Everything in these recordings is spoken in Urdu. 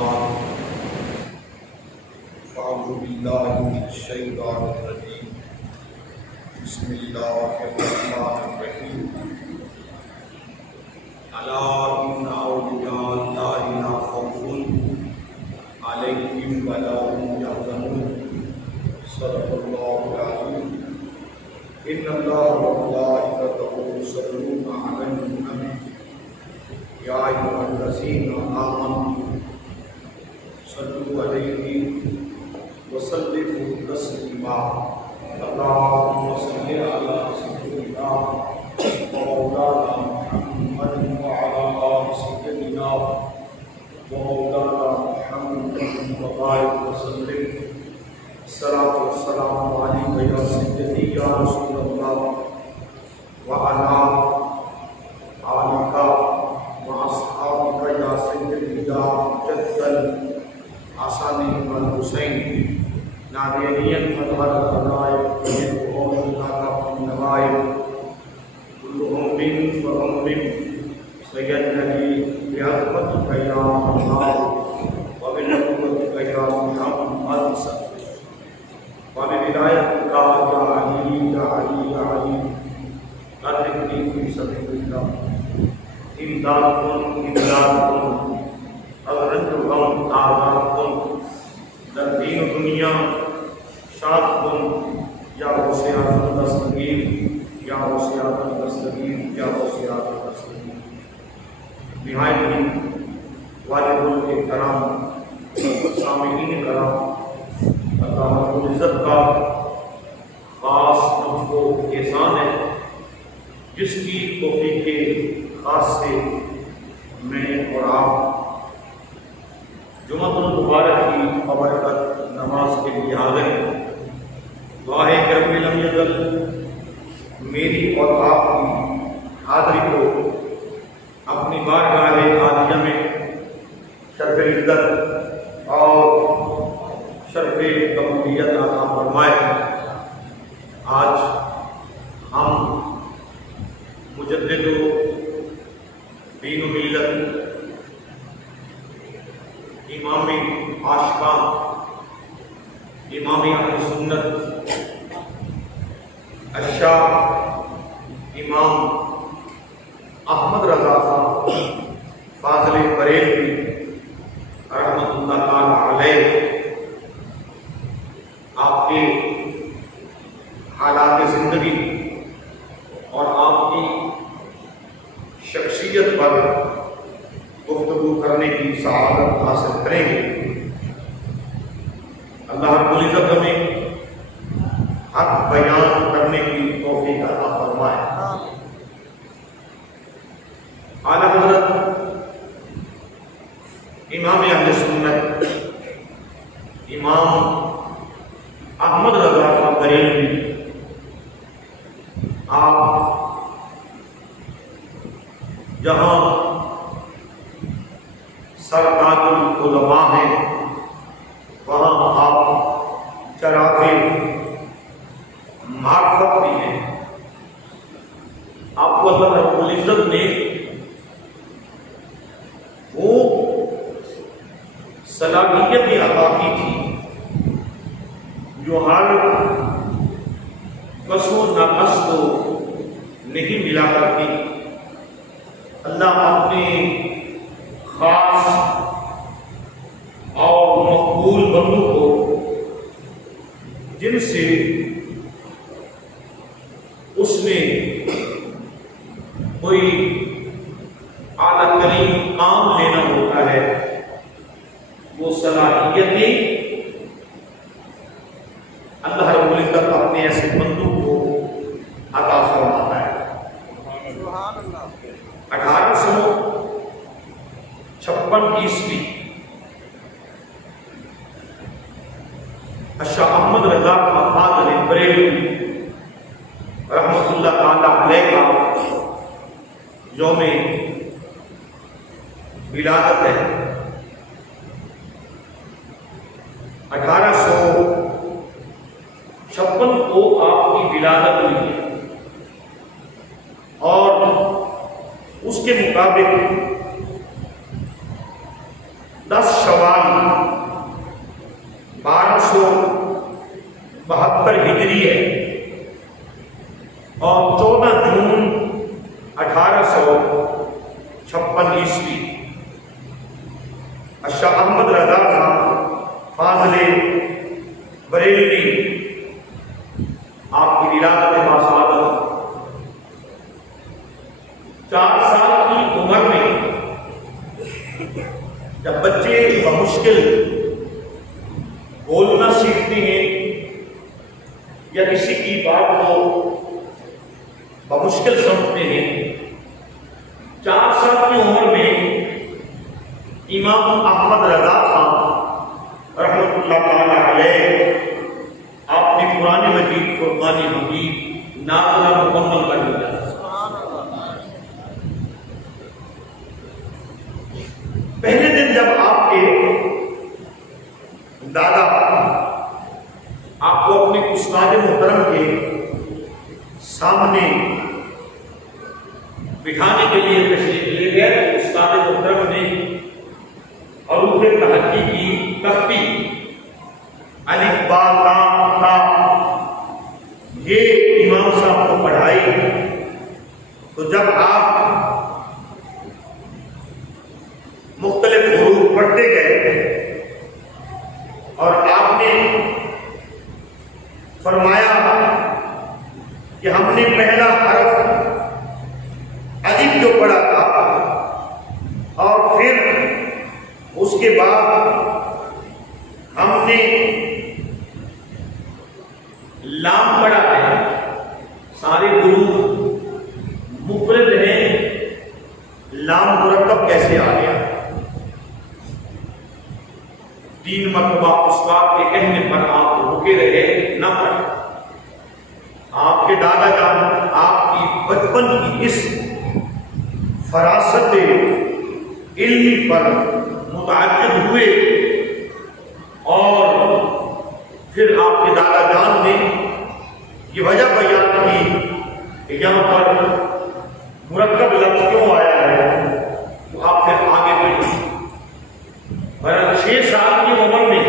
بعد فأعوذ بالله من الشيطان الرجيم بسم الله الرحمن الرحيم ألا إن أولياء الله لا خوف عليهم ولا هم يحزنون صدق الله العظيم إن الله وملائكته يصلون على النبي يا أيها الذين آمنوا صلوا عليه وسلموا تسليما اللهم صل على سيدنا ومولانا محمد وعلى آل سيدنا ومولانا محمد وبارك وسلم الصلاة والسلام عليك يا سيدي يا رسول الله وعلى آلك وأصحابك يا سيدي يا جد الحسن والحسين نادرين مظهر الغنائم وهم الله النوائب كل أم وأم سيدني بعظمتك يا الله وبنبوتك يا محمد وبولايتك يا علي يا علي يا علي أدركني في سبيل الله إمدادكم الرجل آزادكم دین دنیا شادکم یا وسعت الدستگیر یا وسعت الدستگیر یا وسعت الدستگیر نہایت ہی والدوں کے کرام سامعین کرام اللہ رب العزت کا خاص نفع و احسان ہے جس کی توفیق خاص سے میں اور آپ جمعۃ المبارک کی بابرکت نماز کے لیے آ گئے. دعا ہے کہ رب لم یزل میری اور آپ کی حاضری کو اپنی بارگاہ عالیہ میں شرف عزت اور شرف قبولیت عطا فرمائے. آج ہم مجدد دین و ملت امام عاشقان امام اہل سنت الشاہ امام احمد رضا صاحب فاضل بریلوی رحمۃ اللہ تعالی علیہ آپ کے حالات زندگی اور آپ کی شخصیت پر گفتگو کرنے کی سعادت حاصل کریں گے. اللہ رب العزت ہمیں حق بیان کرنے کی توفیق عطا فرمائے. اعلیٰ حضرت امام اہل سنت امام احمد رضا خان بریلوی آپ جہاں سرتاج العلماء ہیں وہاں آپ چراغ معرفت بھی ہیں. آپ کو اللہ رب العزت نے وہ صلاحیت عطا کی تھی جو ہر کس و ناقص کو نہیں ملا کرتی. اللہ اپنے خاص اور مقبول بندوں کو جن سے اس نے کوئی اعلیٰ ترین کام لینا ہوتا ہے وہ صلاحیتیں اللہ رب العزت اپنے ایسے بندوں کو عطا فرماتا ہے. 1856 عیسوی شاہ احمد رضا فاضل بریلوی رحمۃ اللہ تعالی علیہ کا یوم ولادت ہے. 1856 کو آپ کی ولادت ہوئی ہے اور اس کے مطابق 10 شوال 1272 ہجری ہے اور 14 جون 1856 عیسوی شاہ احمد رضا خان فاضل بریلوی آپ کی ولادت باسعادت 4 سال کی عمر میں جب بچے بمشکل بولنا سیکھتے ہیں یا کسی کی بات کو بمشکل سمجھتے ہیں، 4 سال کی عمر میں امام احمد رضا خان رحمۃ اللہ تعالی علیہ آپ نے قرآن مجید فرقان حمید نازلہ مکمل کر دیا۔ پہلے دن جب آپ کے دادا آپ کو اپنے استاد محترم کے سامنے بٹھانے کے لیے تشریف لے گئے، استاد محترم نے حروف تحقیق کی تختی الف با تا تھا یہ امام صاحب کو پڑھائی۔ تو جب آپ مختلف حروف پڑھتے گئے اور آپ نے فرمایا کہ ہم نے پہلا حرف الف جو پڑھا تھا اور پھر اس کے بعد ہم نے لام پڑھا ہے، سارے حروف مفرد ہیں، لام مرکب کیسے آ گیا؟ 3 مرتبہ استاد کے کہنے پر آپ رکے رہے، نہ پڑھے۔ آپ کے دادا جان آپ کی بچپن کی اس فراست علمی پر متعجب ہوئے اور پھر آپ کے دادا جان نے یہ وجہ بیان کی کہ یہاں پر مرکب لفظ کیوں آیا ہے، تو آپ پھر آگے بڑھے۔ 6 سال کی عمر میں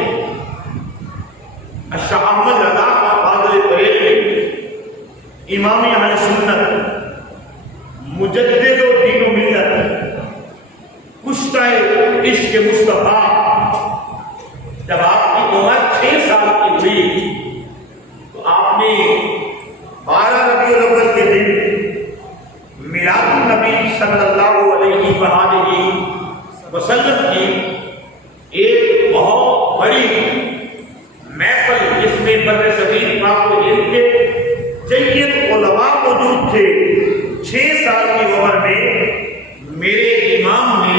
شاہ احمد رضا فاضل بریلوی امام اہل سنت مجدد و دین و ملت کشتہ عشق مصطفیٰ، جب آپ کی عمر 6 سال کی ہوئی تو آپ نے 12 ربیع الاول کے دن میلاد النبی صلی اللہ علیہ وآلہ وسلم کی ایک بہت بڑی محفل جس میں بر صغیر پاک و ہند کے جید علماء موجود تھے، 6 سال کی عمر میں میرے امام نے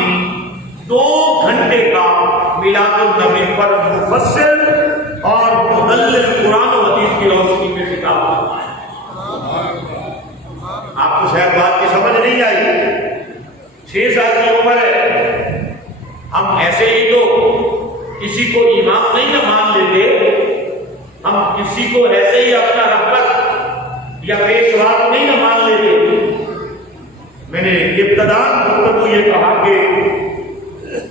2 گھنٹے کا میلاد النبی پر مفسر اور مدلل قرآن و حدیث کی روشنی میں خطاب فرمایا۔ آپ کو شاید بات کی سمجھ نہیں آئی، 6 سال کی عمر ہے، ہم ایسے ہی تو کسی کو امام نہیں نہ مان لیتے، ہم کسی کو ایسے ہی اپنا رہبر یا پیشوا نہیں نہ مان لیتے۔ میں نے ابتداء گفتگو یہ کہا کہ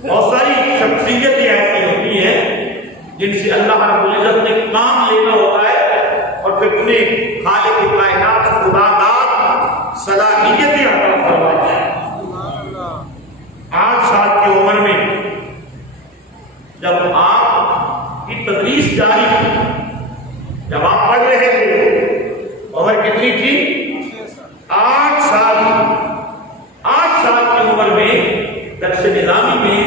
بہت ساری شخصیتیں ایسی ہوتی ہیں جن سے اللہ رب العزت نے کام لینا ہوتا ہے اور پھر انہیں خالق کائنات خدا داد صلاحیتیں عطا فرماتا ہے۔ 8 سال کی عمر میں جب آپ کی تدریس جاری تھی، جب آپ پڑھ رہے تھے، عمر کتنی تھی؟ 8 سال کی عمر میں درس نظامی میں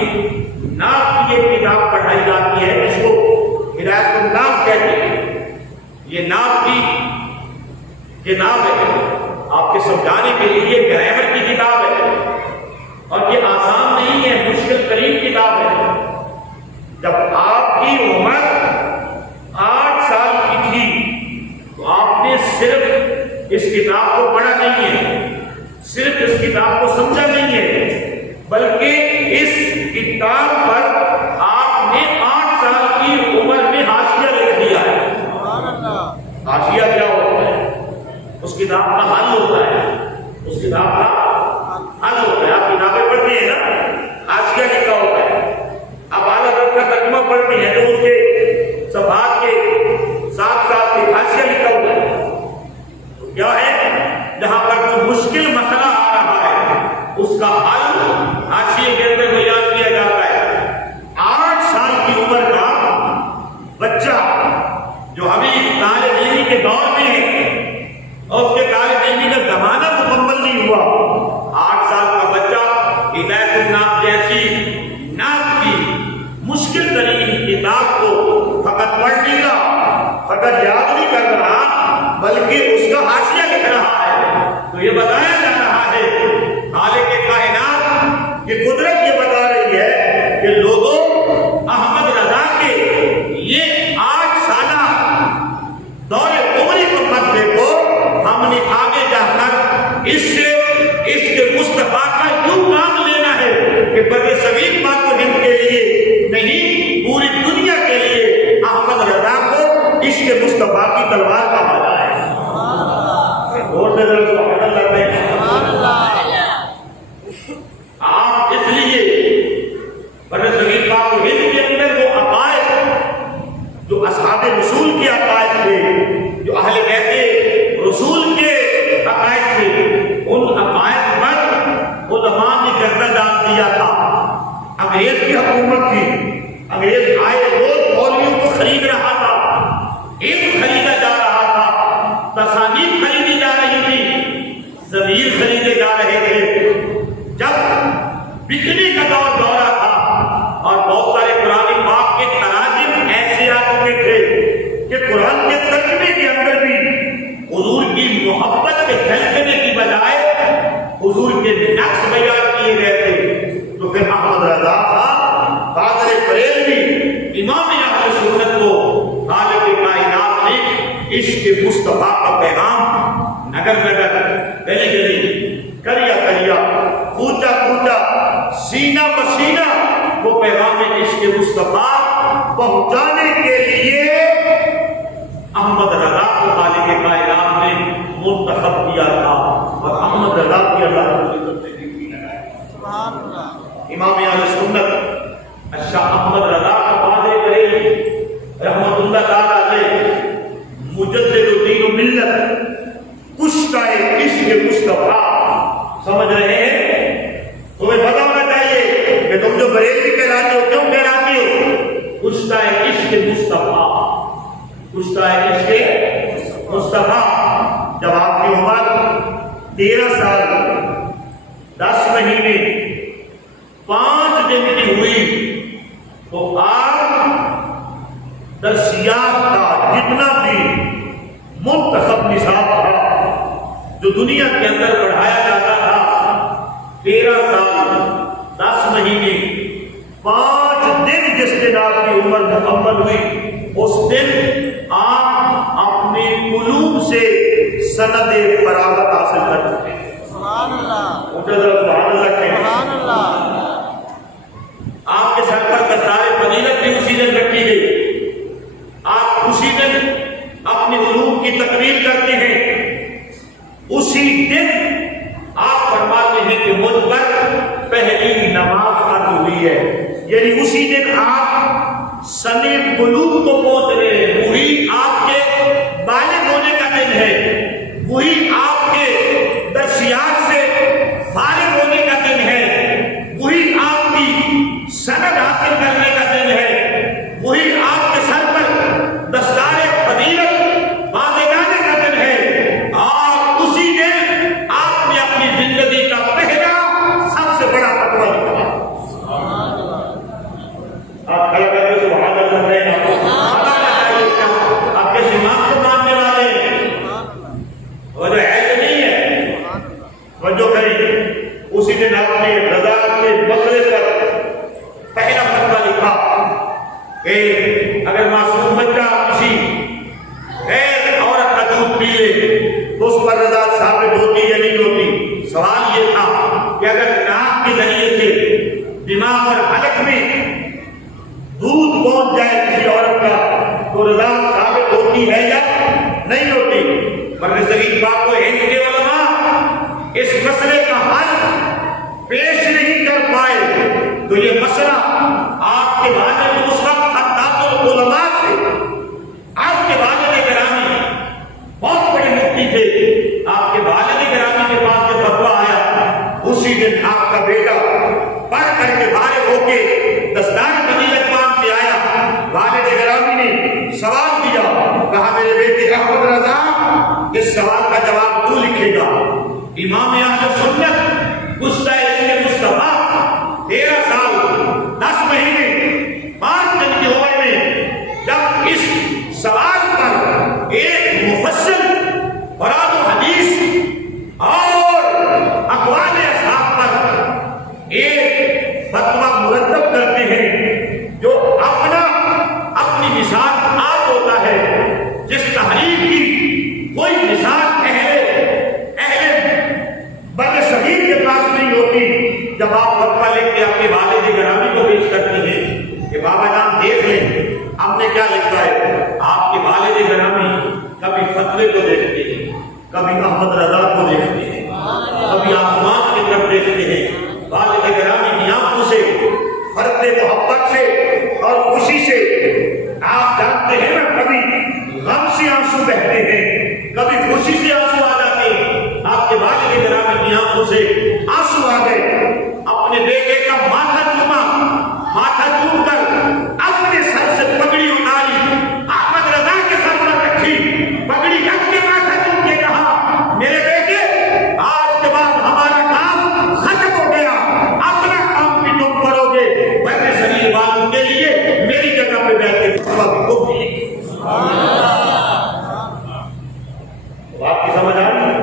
نعت کی ایک کتاب پڑھائی جاتی ہے جس کو ہدایت الناف کہتے ہیں۔ یہ نعت کی کتاب ہے، آپ کے سمجھانے کے لیے گرامر کی کتاب ہے اور یہ آسان نہیں ہے، مشکل ترین کتاب ہے۔ جب آپ کی عمر 8 سال کی تھی تو آپ نے صرف اس کتاب کو پڑھا نہیں ہے، صرف اس کتاب کو سمجھا نہیں ہے، بلکہ اس کتاب پر آپ نے 8 سال کی عمر میں حاشیہ لکھ دیا ہے۔ حاشیہ کیا ہوتا ہے؟ اس کتاب کا حل ہوتا ہے، اس کتاب کا حل ہوتا ہے۔ آپ کتابیں پڑھتے ہیں نا، حاشیہ لکھا ہوتا ہے۔ اب مشکل ترین کتاب کو فقط پڑھ نہیں رہا، فقط یاد نہیں کر رہا، بلکہ اس کا حاشیہ لکھ رہا ہے۔ تو یہ بتایا جا رہا ہے، خالق کائنات کی قدرت یہ بتا رہی ہے کہ لوگوں احمد رضا کے یہ 8 سالہ دور عمری کو مت دیکھو، ہم نے آگے جا کر اس کے مصطفیٰ کا یوں کام لینا ہے کہ بر صغیر پاک و ہند کے لیے نہیں، پوری دنیا کے لیے احمد رضا کو اس کے مصطفیٰ کی تلوار کہا جائے۔ اور نظر سبحان اللہ میں آپ اس لیے بر صغیر پاک و ہند کے اندر وہ عقائد جو اصحاب رسول کے عقائد تھے، جو اہل بیت رسول کے عقائد تھے، ان عقائد پر علماء نے گردہ ڈال دیا تھا۔ انگریز کی حکومت تھی، انگریز آئے روز مولویوں کو خرید رہا تھا، علم خریدا جا رہا تھا، تصانیف خریدی جا رہی تھی، ضمیر خریدے جا رہے تھے۔ جب بکنے کا دورہ تھا اور بہت سارے قرآن پاک کے تراجم ایسے آ چکے تھے کہ قرآن کے ترجمے کے اندر بھی حضور کی محبت کے جھلکنے کی بجائے حضور کے نقص بیان کیے گئے تھے۔ تو پھر احمد رضا صاحب قادر بریلوی امام اہل سنت کو خالق کائنات نے عشق مصطفیٰ کا پیغام نگر نگر، گلی گلی، کریا کریا، کوچا کوچا، سینہ بسینہ وہ پیغام عشق مصطفیٰ پہنچانے کے لیے احمد رضا کو خالق کائنات نے منتخب کیا تھا، اور احمد رضا کی اللہ رب العزت نے بھی لگایا۔ امام اہل سنت شاہ احمد رضا قادر بریلوی رحمۃ اللہ تعالیٰ علیہ، مجدد الدین و ملت، کشتہ عشق مصطفیٰ، سمجھ رہے ہیں؟ تمہیں پتا ہونا چاہیے کہ تم جو بریلوی کہلاتے ہو، کیوں کہلاتے ہو؟ کشتہ عشق مصطفیٰ، کشتہ عشق مصطفیٰ۔ جب آپ کی عمر 13 سال 10 مہینے 5 دن کی ہوئی تو آپ درسیات کا جتنا بھی منتخب نصاب تھا جو دنیا کے اندر پڑھایا جاتا تھا، 13 سال 10 مہینے 5 دن جس دن آپ کی عمر مکمل ہوئی، اس دن آپ اپنے علوم سے سند فراغت حاصل کر چکے ہیں۔ سبحان اللہ، سبحان اللہ کہیں۔ آپ کے سر پر دستار فضیلت بھی اسی دن رکھی گئی، آپ اسی دن اپنے علوم کی تقریر کرتے ہیں، اسی دن آپ فرماتے ہیں کہ مجھ پر پہلی نماز فرض ہوئی ہے، یعنی اسی دن آپ سن بلوغ کو پہنچ رہے ہیں، وہی آپ کے بالغ ہونے کا دن ہے، وہی آپ کے درسیات سے فارغ ہونے کا دن ہے، وہی آپ کی سند حاصل کرنے کا دن ہے، وہی آپ کے سر پر دستار فضیلت باندھے جانے کا دن ہے، اور اسی دن آپ نے اپنی زندگی کا پہلا سب سے بڑا فتویٰ لکھا۔ آپ کھڑا کر کے سبحان اللہ کہیں، آپ کے امام کو ماننے والے وہ جو ہے نہیں ہے، وہ جو کری اسی دن آپ نے رضا کے مسئلے پر پہلا فتویٰ لکھا کہ اگر معصوم بچہ کسی غیر عورت کا دودھ پی لے تو اس پر رضا ثابت ہوتی یا نہیں ہوتی؟ سوال یہ تھا کہ اگر ناک کے ذریعے سے دماغ اور حلق میں دودھ پہنچ جائے کسی عورت کا تو رضا ثابت ہوتی ہے یا نہیں ہوتی؟ بر صغیر پاک و ہند کے علماء اس مسئلے کا حل پیش نہیں کر پائے، تو یہ مسئلہ آپ کے والد اس وقت خطاط العلماء تھے، آپ کے والد گرامی بہت بڑے مفتی تھے، آپ کے والد گرامی کے پاس جو فتویٰ آیا اسی دن آپ کا بیٹا پڑھ کر کے فارغ ہو کے دستار فضیلت باندھ کے آیا، والد گرامی نے سوال دیا، کہا میرے بیٹے احمد رضا اس سوال کا جواب تو لکھے گا۔ امام اہل سنت گستہ عشق مصطفیٰ 13 سال 10 مہینے دیکھ لیں ہم نے کیا لکھا ہے. آپ کے والد گرامی کبھی فتوے کو دیکھتے ہیں, کبھی احمد رضا کو دیکھتے ہیں, کبھی آسمان کی طرف دیکھتے ہیں. والد گرامی کی آنکھوں سے فرد محبت سے اور خوشی سے آپ جانتے ہیں نا, کبھی غم سے آنسو بہتے ہیں, کبھی خوشی سے آنسو آ جاتے ہیں. آپ کے والد گرامی کی آنکھوں سے آنسو آ گئے, اپنے بیٹے کا ماتھا چوما, ماتھا چوم کر اپنے سر سے پگڑی اتاری, احمد رضا کے سر پر رکھی, پگڑی رکھ کے ماتھا چوم کے کہا میرے بیٹے آج کے بعد ہمارا کام ختم ہو گیا, اپنا کام بھی تم کرو گے, بڑے شریف والوں کے لیے میری جگہ پہ بیٹھ کے فتویٰ بھی تم ملے گی. آپ کی سمجھ آ رہی ہے؟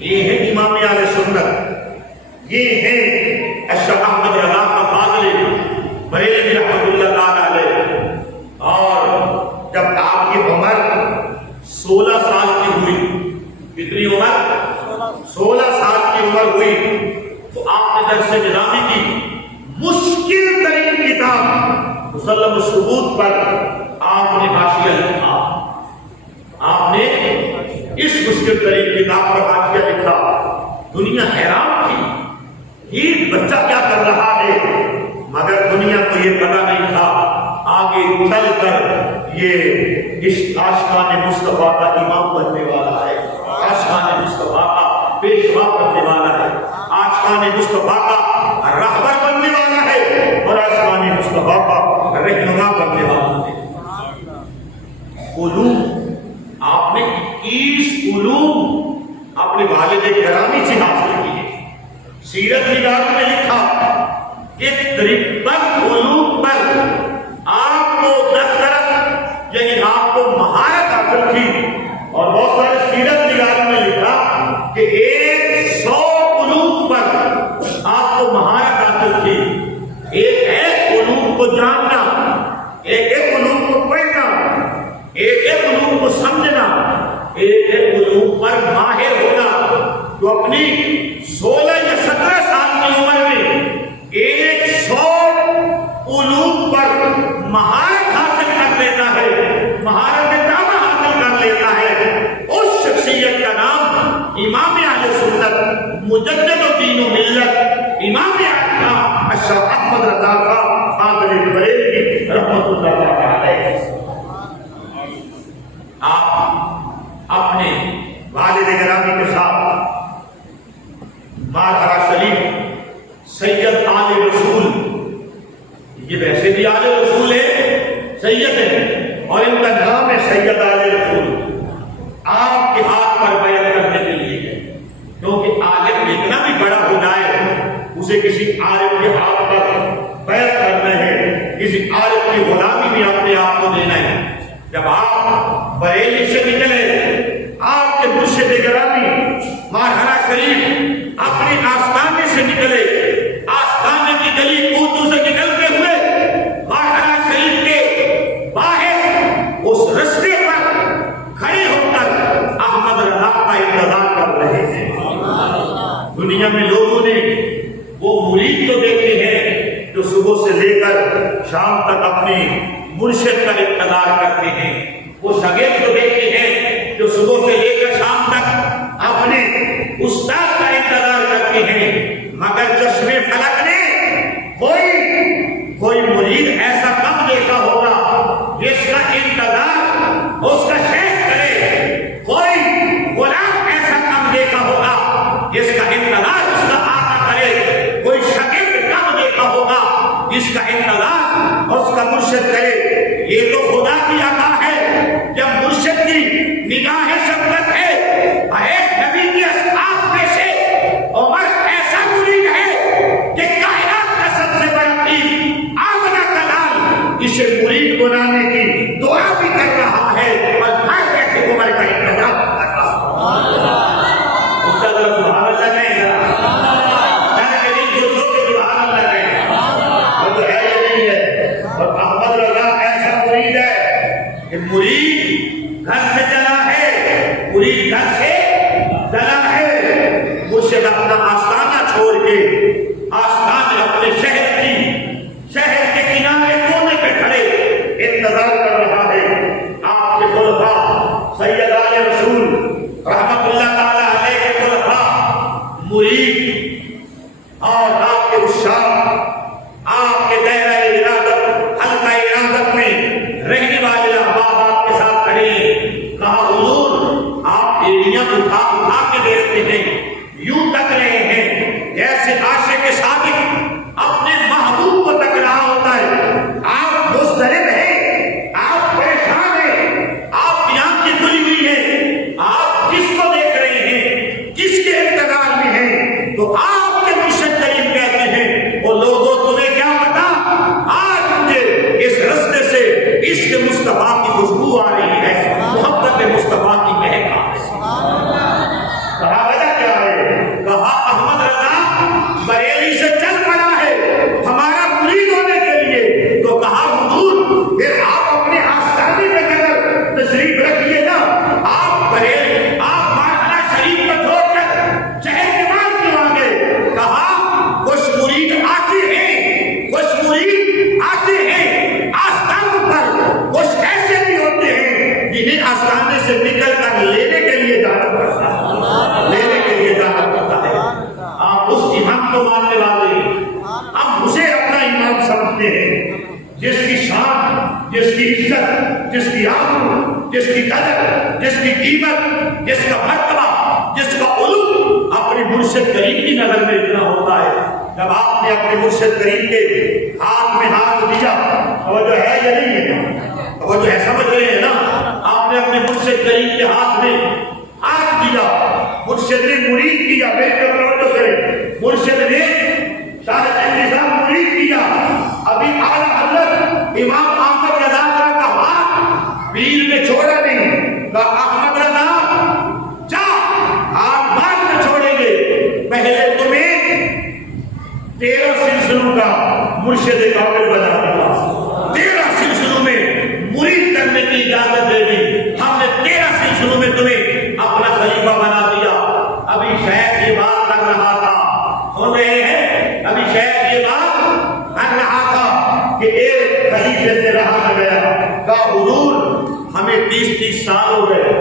یہ ہے امام اہل سنت, یہ ہے اشرف احمد رضا کا فاضل بریلوی رحمۃ اللہ تعالی علیہ. اور جب آپ کی عمر 16 سال کی ہوئی, کتنی عمر؟ 16 سال کی عمر ہوئی تو آپ نے درس نظامی کی مشکل ترین کتاب مسلم الثبوت پر آپ نے حاشیہ لکھا. آپ نے اس مشکل ترین کتاب پر حاشیہ لکھا. دنیا حیران تھی یہ بچہ کیا کر رہا ہے, مگر دنیا کو یہ پتا نہیں تھا آگے چل کر یہ اس آشقان مصطفیٰ کا امام بننے والا ہے, آشقان مصطفیٰ کا پیشوا بننے والا ہے, آشقان مصطفیٰ کا رہبر بننے والا ہے, اور آشقان مصطفیٰ کا رہنما بننے والا ہے. علوم آپ نے 21 علوم اپنے والد گرامی سے حاصل کیے. سیرت نگاروں نے لکھا کہ 53 علوم پر آپ کو دسترس یعنی آپ کو مہارت حاصل کی, اور بہت سارے سیرت نگاروں نے لکھا کہ 100 علوم پر آپ کو مہارت حاصل کی. ایک علوم کو جاننا, ایک علوم کو پڑھنا, ایک علوم کو سمجھنا, ایک علوم پر ماہر ہونا. تو اپنی 16 یا 17 سال کی عمر میں 100 علوم پر مہارت حاصل کر لیتا ہے, مہارت کامہ حاصل کر لیتا ہے. اس شخصیت کا نام امام اہل سنت مجدد الدین و ملت امام اعظم اشرف احمد رضا کا فاضل بریلوی رحمۃ اللہ علیہ. آپ اپنے والد گرامی کے ساتھ مادھرا شریف سید آل رسول, یہ ویسے بھی آل رسول ہے, سید ہے, اور ان کا نام ہے سید آل رسول. آپ کے ہاتھ پر بیعت کرنے کے لیے ہے, کیونکہ عالم جتنا بھی بڑا ہو جائے اسے کسی عالم کے ہاتھ پر بیعت کرنا ہے, کسی عالم کی غلامی بھی اپنے آپ کو دینا ہے. جب آپ بریلی سے نکلے, آپ کے مرشد گرامی مارہرا شریف اپنے آستانے سے نکلے, آستانے کی گلی کوچوں سے نکلتے ہوئے مارہرا شریف کے باہر اس رستے پر کھڑے ہو کر احمد رضا کا انتظار کر رہے ہیں. دنیا میں لوگوں نے وہ مرید تو دیکھے ہیں جو صبح سے لے کر شام تک اپنے مرشد کا انتظار کرتے ہیں, وہ شاگرد کو دیکھتے ہیں جو صبح سے لے کر شام تک اپنے استاد کا انتظار کرتے ہیں, مگر چشم فلک نے کوئی مرید ایسا کم دیکھا ہوگا جس کا انتظار اس کا شیخ کرے, کوئی غلام ایسا کم دیکھا ہوگا جس کا انتظار اس کا آقا کرے, کوئی شاگرد کم دیکھا ہوگا جس کا انتظار اس کا مرشد کرے. یہ تو خدا کی عطا ہے جب مرشد کی نگاہ شفقت ہے. ایک نبی کے اصحاب میں سے عمر ایسا مرید ہے کہ کائنات کا سب سے بڑا پیر آمنہ کا لال اسے مرید بنانے کی دعا بھی کر رہا ہے اور گھر بیٹھے عمر کا انتظار کر رہا ہے. سبحان اللہ کہیں گا, کے دن خوش ہو کے سبحان اللہ کہیں گا. وہ تو ہے یہ نہیں ہے. اور احمد رضا ایسا مرید ہے کہ مرید گھر سے چلا ہے, مرید گھر سے چلا ہے. مرشد اپنا آستانہ چھوڑ کے, آستانے اپنے شہر کے کنارے کونے پہ کھڑے انتظار کر رہا ہے. آپ کے خلفاء سیدان رسول رحمت اللہ تعالی علیہ کے خلفاء مرید اور آپ کے عشاق آپ کے دائرہ ارادت حلقہ ارادت میں رہنے والے احباب آپ کے ساتھ کھڑے ہیں. کہا حضور آپ ایڑیاں اٹھا اٹھا کے دیکھتے ہیں, یوں تک رہے ہیں جیسے عاشق صادق اپنے محبوب کو تک رہا ہوتا ہے. آپ مضطرب ہیں, آپ پریشان ہیں, آپ کی آنکھیں کھلی ہوئی ہیں, آپ کس کو دیکھ رہے ہیں, کس کے انتظار میں ہیں؟ تو آپ کے مرشد کریم کہتے ہیں وہ لوگوں تمہیں کیا پتا, آج مجھے اس رستے سے عشق مصطفیٰ کی خوشبو آ رہی ہے, محبت مصطفیٰ کی مہک آ رہی ہے. کہا وجہ کیا ہے؟ کہا احمد رضا بریلی سے چل پڑا ہے ہمارا مرید ہونے کے لیے. تو کہا حضور پھر آپ اپنے آستانے میں اگر تشریف رکھیے نا, آپ بریلی آپ مارحلہ شریف کو چھوڑ کر شہر نماز کیوں آ گئے؟ کہا کچھ مرید آتے ہیں, کچھ مرید آتے ہیں آستانوں پر, کچھ ایسے بھی ہوتے ہیں جنہیں آستانے سے نکل کر لینے کے لیے جانا پڑتا ہے, لینے کے لیے جانا پڑتا ہے. آپ اس امام کو ماننے والے ہیں, ہم اسے اپنا امام سمجھتے ہیں جس کی شان, جس کی عزت, جس کی آبرو, جس کی قدر, جس کی قیمت, جس کا مرتبہ, جس کا علو اپنے مرشد کریم کی نظر میں اتنا ہوتا ہے. جب آپ نے اپنے مرشد کریم کے ہاتھ میں ہاتھ دیا, وہ جو ہے یا نہیں ہے, وہ جو ہے سمجھ رہے ہیں نا, آپ نے اپنے مرشد کریم کے ہاتھ میں ہاتھ دیا, مرشد نے مرید کیا, مرشد نے شاہد احمد صاحب مرید کیا. ابھی اعلیٰ حضرت امام احمد رضا کا ہاتھ پیر نے چھوڑا نہیں. کہا احمد رضا جا, آپ بعد میں چھوڑیں گے, پہلے تمہیں 13 سلسلوں کا مرشد کامل بنا دیا, 13 سلسلوں میں مرید کرنے کی اجازت دے دی. ہم نے 13 سلسلوں میں تمہیں اپنا خلیفہ بنا دیا. ابھی شیخ یہ بات کر رہا تھا, سن رہے ہیں, ابھی شیخ یہ بات کر رہا تھا کہ ایک خلیفے سے رہا نہ گیا. کہا حضور ہمیں 30 سال ہو گئے,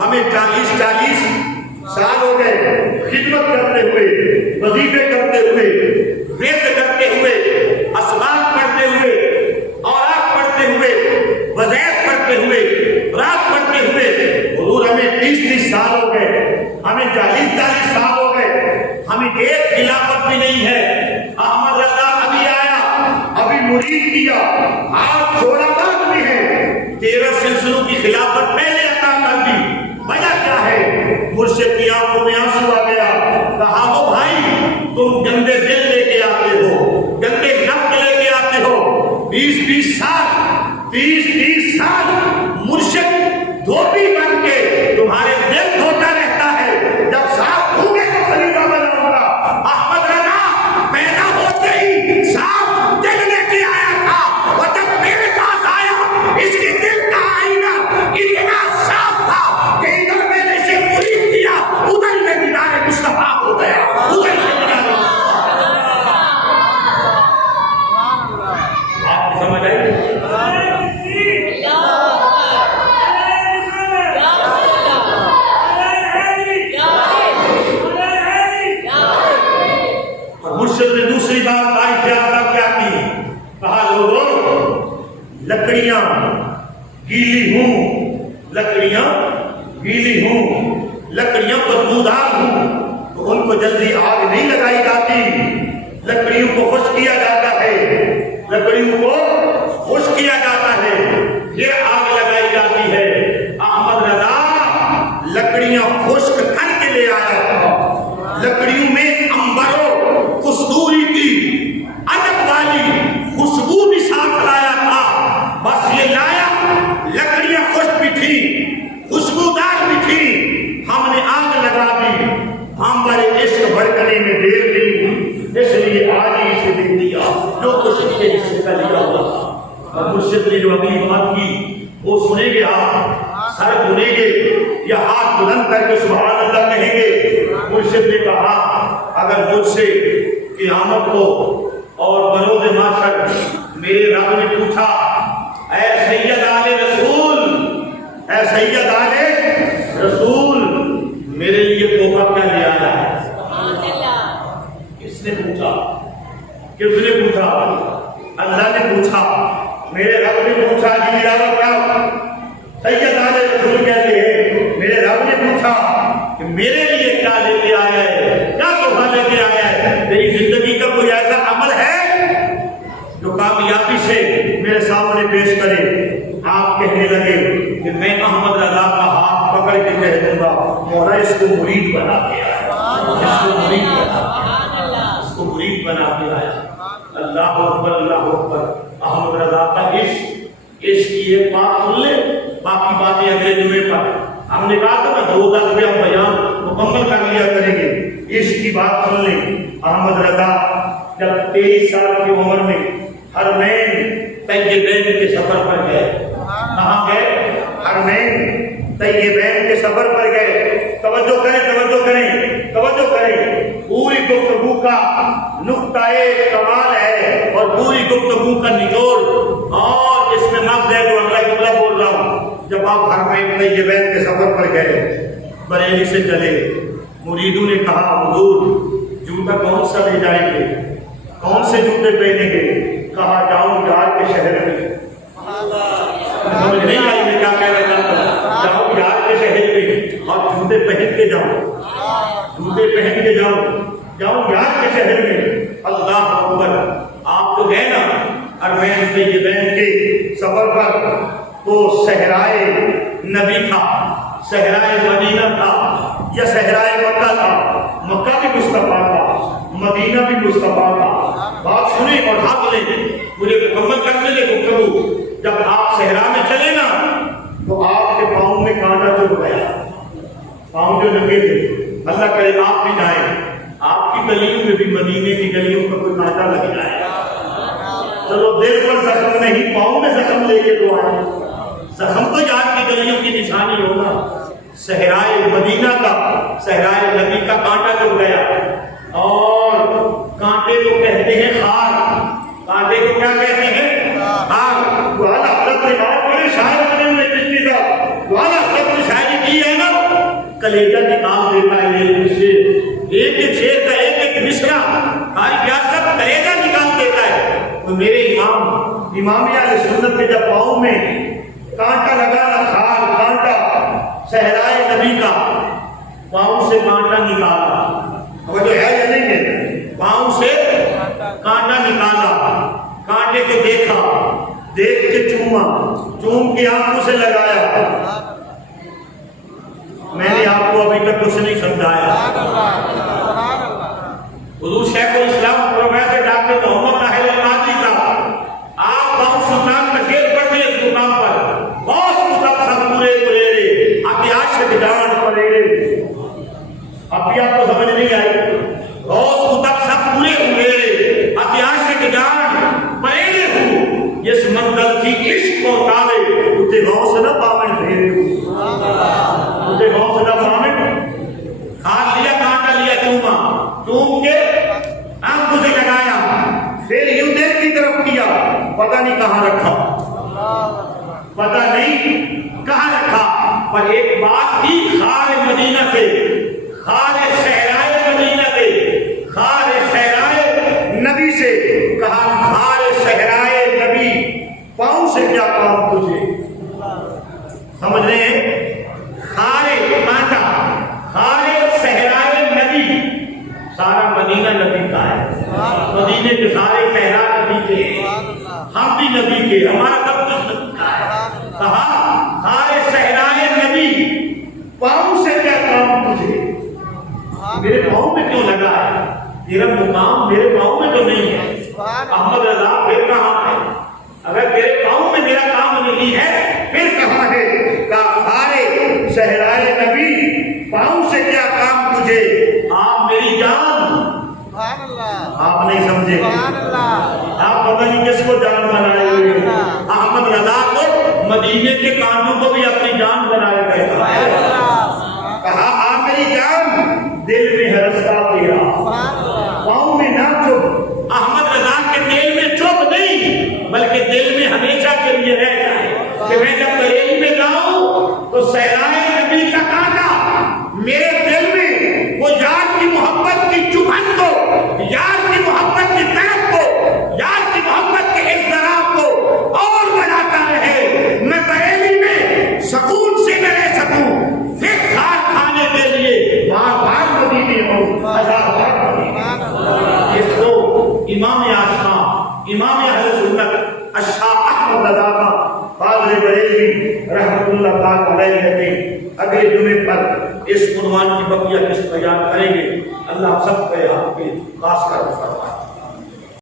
ہمیں 40 سال ہو گئے خدمت کرتے ہوئے, وظیفے کرتے ہوئے, ورد کرتے ہوئے, اسباق پڑھتے ہوئے, اوراق پڑھتے ہوئے, وظائف پڑھتے ہوئے, رات پڑھتے ہوئے. حضور ہمیں 30 سال ہو گئے, ہمیں 40 سال ہو گئے, ہمیں ایک خلافت بھی نہیں ہے. احمد رضا ابھی آیا, ابھی مرید کیا, آپ چھوڑا بعد میں ہے, 13 سلسلوں کی خلافت پہلے عطا کر دی. وجہ کیا ہے؟ مرشد کی آنکھوں میں آنسو آ گیا. کہا ہو بھائی تم گندے دل لے کے آتے ہو, گندے نفس لے کے آتے ہو, 20 سال 30 سال مرشد دھوبی بن کے تمہارے دل دھوتا رہتا ہے, جب صاف ہوں گے تو خلیفہ بناؤں گا. احمد رضا پیدا ہوتے ہی صاف دل لے کے آیا تھا, اور جب میرے پاس آیا اس کے دل کا آئینہ اتنا صاف تھا کہ ادھر میں نے اسے مرید کیا, ادھر میں دیدار مصطفیٰ ہو گیا, ادھر سے دیدار آپ سمجھ آئے. مرشد نے دوسری بات آئی کیا کی؟ کہا لوگوں لکڑیاں گیلی ہوں, لکڑیاں گیلی ہوں, لکڑیاں بدبودار ہوں, تو ان کو جلدی آگ نہیں لگائی جاتی, لکڑیوں کو خشک کیا جاتا ہے, لکڑیوں کو خشک کیا جاتا ہے, پھر آگ لگائی جاتی ہے. احمد رضا لکڑیاں خشک کر کے لے آیا تھا, لکڑیوں میں امبروں کستوری کی ادب والی خوشبو بھی ساتھ لایا تھا. بس یہ لایا, لکڑیاں خشک بھی تھی, خوشبودار بھی تھی, ہم نے آگ لگا دی. ہم بڑے عشق بھڑکنے میں دیر نہیں ہوئی, اس لیے آج ہی اسے دے دیا جو کچھ اس کے حصے کا لیا ہوا تھا. اور مرشد نے جو اگلی بات کی وہ سنیں گے, آپ سر دھنیں گے یا ہاتھ بلند کر کے سبحان اللہ کہیں گے. مرشد نے کہا اگر مجھ سے قیامت کو اور بروز محشر میرے رب نے پوچھا اے سید آل رسول، اے سید آل رسول، میرے لیے تحفہ کیا لے آیا ہے؟ کس نے پوچھا؟ کس نے پوچھا؟ اللہ نے پوچھا، میرے رب نے پوچھا کہ میرا رب کیا سید آل رسول کہتے ہیں؟ میرے رب نے پوچھا کہ میرے لیے کیا لے کے آیا ہے، کیا تحفہ لے کے آیا ہے؟ تیری زندگی کا کوئی ایسا عمل ہے جو کامیابی سے میرے سامنے پیش کرے؟ آپ کہنے لگے کہ میں احمد رضا کا ہاتھ پکڑ کے کہہ دوں گا مولا اس کو مرید بنا کے آیا، اس کو مرید بنا کے آیا۔ اللہ اکبر، اللہ اکبر۔ احمد رضا کا عشق کی ایک بات سن لے، باقی باتیں اگلے جمعے پر۔ ہم نے کہا تھا نا 2 دن میں ہم بیان مکمل کر لیا کریں گے۔ عشق کی بات سن لیں۔ احمد رضا جب 23 سال کی عمر میں حرمین طیبین کے سفر پر گئے، کہاں گئے؟ حرمین طیبین کے سفر پر گئے۔ توجہ کریں، توجہ کریں، توجہ کریں۔ پوری گفتگو کا نقطہ کمال ہے اور پوری گفتگو کا نچوڑ اور اس میں مغز ہے جو اگلا جملہ بول رہا ہوں۔ جب آپ حرمین طیبین کے سفر پر گئے، بریلی سے چلے، مریدوں نے کہا حضور جوتا کون سا لے جائیں گے، کون سے جوتے پہنیں گے؟ کہا جاؤں یار کے شہر میں۔ سمجھ نہیں آئی میں کیا کہہ رہا تھا؟ جاؤں یار کے شہر میں اور جوتے پہن کے جاؤں، جوتے پہن کے جاؤں یار کے شہر میں۔ اللہ اکبر۔ آپ تو گئے نا حرمین طیبین کے سفر پر، تو صحرائے نبی تھا، صحرائے مدینہ تھا یا صحرائے مکہ تھا؟ مکہ بھی مصطفیٰ تھا، مدینہ بھی مصطفیٰ تھا۔ بات سنیں اور ہاتھ لیں، مجھے مکمل کرنے لے گفتگو۔ جب آپ صحرا میں چلے نا تو آپ کے پاؤں میں کانٹا چبھ گیا، پاؤں جو لگے تھے۔ اللہ کرے آپ بھی جائیں، آپ کی گلیوں میں بھی مدینے کی گلیوں کا کوئی کانٹا لگ جائے۔ چلو دل پر زخم نہیں، پاؤں میں زخم لے کے تو آئے۔ زخم تو یاد کی گلیوں کی نشانی ہوگا۔ صحرائے مدینہ کا، صحرائے نبی کا کانٹا چبھ گیا، اور کانٹے کو کہتے ہیں خار۔ کانٹے کو کیا کہتے ہیں؟ خار۔ والا حضرت نے بات بڑے شاعر بنے ہوئے کشتی صاحب، والا حضرت نے شاعری کی ہے نا، کلیجہ نکال دیتا ہے یہ شعر، ایک ایک شعر کا ایک ایک مصرع ہر ریاست کلیجہ نکال دیتا ہے۔ تو میرے امام اہل سنت کے جب پاؤں میں کانٹا لگا نا، خار کانٹا، صحرائے نبی کا، پاؤں سے کانٹا نکالا، وہ جو ہے یا نہیں ہے، پاؤں سے کانٹا نکالا، کانٹے کو دیکھا، دیکھ کے چوما، چوم کے آنکھوں سے لگایا۔ میں نے آپ کو ابھی تک کچھ نہیں سمجھایا۔ حضور شیخ الاسلام پروفیسر ڈاکٹر محمد طاہر القادری صاحب، آپ بہت سلطان کا شعر پڑھتے ہیں اس مقام پر، بہت کتاب سب پورے پورے آپ کی عاشق جان پڑے۔ اب بھی آپ کو سمجھ نہیں آئی؟ روز کتب سب پورے ہوئے، اب عاشق جان پڑے ہوں، جس منزل کی عشق کو تالے اتے غوث نہ پاون پھیرے ہوں، اتے غوث نہ پاون۔ کھا لیا کانٹا لیا، چوما، چوم کے آنکھوں سے لگایا، پھر یوں دل کی طرف کیا، پتہ نہیں کہاں رکھا، پتہ نہیں کہاں رکھا، پر ایک بات تھی، خار مدینہ سے، خار صحرائے مدینہ سے، خار صحرائے نبی سے کہا، خار صحرائے نبی پاؤں سے کیا کام تجھے؟ سمجھ رہے ہیں؟ خار کانٹا، خار صحرائے نبی، سارا مدینہ نبی کا ہے، مدینے کے سارے صحرا نبی کے، ہم بھی نبی کے، ہمارا سب کچھ نبی کا ہے۔ کہا خار صحرائے نبی پاؤں سے کیا کام تجھے؟ میرے پاؤں میں کیوں لگا ہے؟ تیرا مقام میرے پاؤں میں تو نہیں ہے۔ احمد رضا پھر کہاں ہے؟ اگر تیرے پاؤں میں میرا کام نہیں ہے پھر کہاں ہے؟ کہا خارے صحرائے نبی پاؤں سے کیا کام تجھے؟ آپ میری جان، آپ نہیں سمجھے، آپ پتہ نہیں کس کو جان بنائے ہوئے۔ احمد رضا کو مدینے کے کانوں کو بھی اپنی جان بنائے گئے۔ کہا آپ میری جان، دل میں ہے رستہ تیرا، پاؤں میں نہ چب۔ احمد رضا کے دل میں چب نہیں بلکہ دل میں ہمیشہ کے لیے رہ جائے۔ امام اعظم امام اہل سنت الشاہ احمد رضا خان قادری بریلوی رحمۃ اللہ تعالی علیہ کہتے ہیں اگلے جمعے پر اس عنوان کی بقیہ قسط بیان کریں گے. اللہ سب پہ آپ پہ خاص کر فرمائے.